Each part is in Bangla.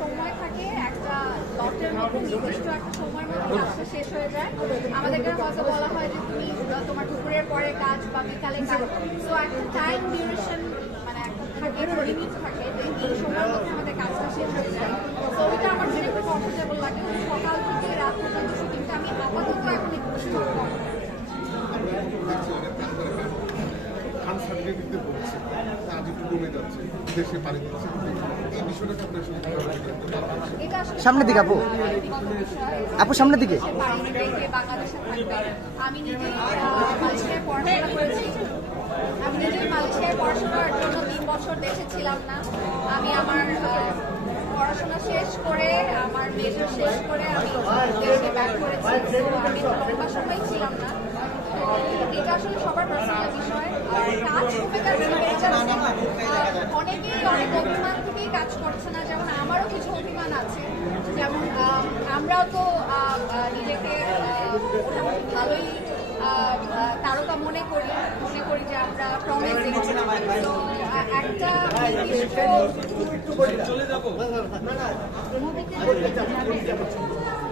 সময় থাকে, একটা লটের মধ্যে নির্দিষ্ট একটা সময়ের মধ্যে কাজটা শেষ হয়ে যায়। আমাদেরকে হয়তো বলা হয় যে তুমি তোমার দুপুরের পরে কাজ বা বিকালে কাজ, সো একটা টাইম ডিউরেশন মানে একটা থাকে, লিমিট থাকে যে এই সময়ের মধ্যে আমাদের কাজটা শেষ হয়ে যায়। তো ওইটা আমার জন্য একটু কমফোর্টেবল লাগে। সকাল থেকে রাত পর্যন্ত শুটিংটা আমি আপাতত এখন একটু খান সার্টিফিকেট বলছে আজ একটু কমে যাচ্ছে, দেশে পাড়ি দিচ্ছে, এই বিষয়টাকে আপনার সামনের দিকে আপু, আপু সামনের দিকে। বাংলাদেশে থাকবে। আমি নিজে মালয়েশিয়ায় পড়াশোনা করেছি। আমি নিজে মালয়েশিয়ায় পড়াশোনার জন্য 3 বছর দেশে ছিলাম না। আমি আমার পড়াশোনা শেষ করে, আমার মেজর শেষ করে আমি দেশে ব্যাক করেছি। তো আমি লম্বা সময় ছিলাম না। এটা আসলে সবার পার্সোনাল বিষয়। কাজ কমে যাচ্ছে, অনেকেই অনেক অভিমান থেকেই কাজ করছে না। যেমন আমারও কিছু অভিমান আছে, যেমন আমরাও তো নিজেকে মোটামুটি ভালোই তারকা মনে করি যে আমরা প্রমিসিং। তো একটা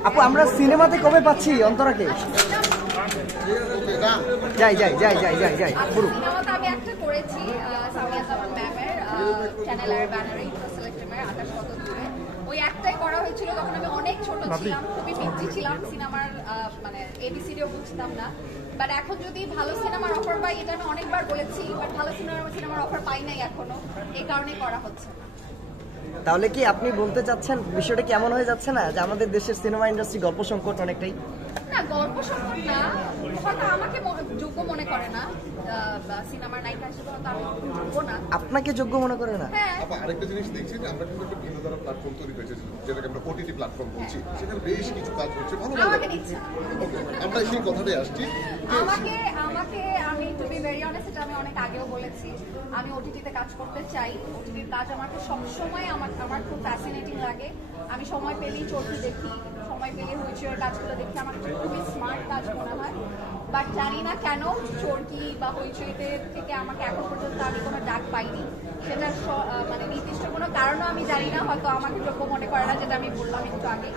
আপু আমরা সিনেমাতে কবে পাচ্ছি অন্তরাকে? যাই যাই যাই যাই যাই যাই সিনেমাতে আমি একটা করেছি সামিয়া জামান ম্যামের চ্যানেলের ব্যানারে, সিলেক্টেমের 28 শতক জুড়ে। ওই একটাই করা হয়েছিল, তখন আমি অনেক ছোট ছিলাম, খুবই পিচ্চি ছিলাম, সিনেমার মানে এবিসিডিও বুঝতাম না। বাট এখন যদি ভালো সিনেমার অফার পাই, এটা আমি অনেকবার বলেছি, বাট ভালো সিনেমার অফার পাই নাই এখনো, এই কারণে করা হচ্ছে না। তাহলে কি আপনি বলতে চাচ্ছেন বিষয়টা কেমন হয়ে যাচ্ছে না যে আমাদের দেশের সিনেমা ইন্ডাস্ট্রি গল্প সংকট অনেকটাই? না, গল্প সংকট না, হয়তো আমাকে যোগ্য মনে করে না সিনেমার নায়িকা হিসেবে, হয়তো আমি যোগ্য না। আপনাকে যোগ্য মনে করে না? হ্যাঁ। আরেকটা জিনিস দেখছি যে আমরা কিন্তু একটা ভিন্ন ধরনের প্ল্যাটফর্ম তৈরি হয়েছে, যেটাকে আমরা ওটিটি প্ল্যাটফর্ম বলছি। সেখানে বেশ কিছু কাজ হচ্ছে, ভালো আমাকে দিচ্ছে না। আমরা সেই কথাটাই আসছি। আমাকে আমি টু বি ভেরি অনেস্ট, এটা আমি অনেক আগেও বলেছি, আমি ওটিটিতে কাজ করতে চাই। ওটিটির কাজ আমাকে সবসময় আমার খুব ফ্যাসিনেটিং লাগে। আমি সময় পেলেই চোখে দেখি, সময় পেলে হুইচের কাজগুলো দেখি, আমার কাছে খুবই স্মার্ট কাজ মনে হয়। বাট জানি না কেন চোরকি বা হইচইতে থেকে আমাকে এখন পর্যন্ত আমি কোনো ডাক পাইনি। সেটা মানে নির্দিষ্ট কোনো কারণও আমি জানি না, হয়তো আমাকে যোগ্য মনে করে না, যেটা আমি বললাম একটু আগে।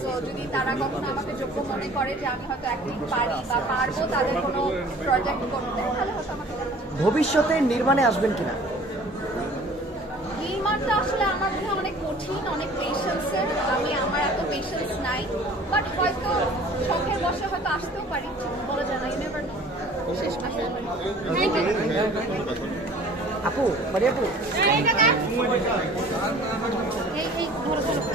সো যদি তারা কখনো আমাকে যোগ্য মনে করে যে আমি হয়তো অ্যাক্টিং পারি বা পারবো তাদের কোনো প্রজেক্ট করতে, তাহলে হয়তো আমাকে ভবিষ্যতে নির্মাণে আসবেন কিনা? নির্মাণটা আসলে আমার মনে হয় অনেক কঠিন, অনেক পেশেন্সের। আমার এত পেশেন্স নাই, বাট হয়তো শখের বসে হয়তো আসতেও পারি, বলা যায় না, ইউ নেভার নো। শেষ মাসে আপু, মানে আপু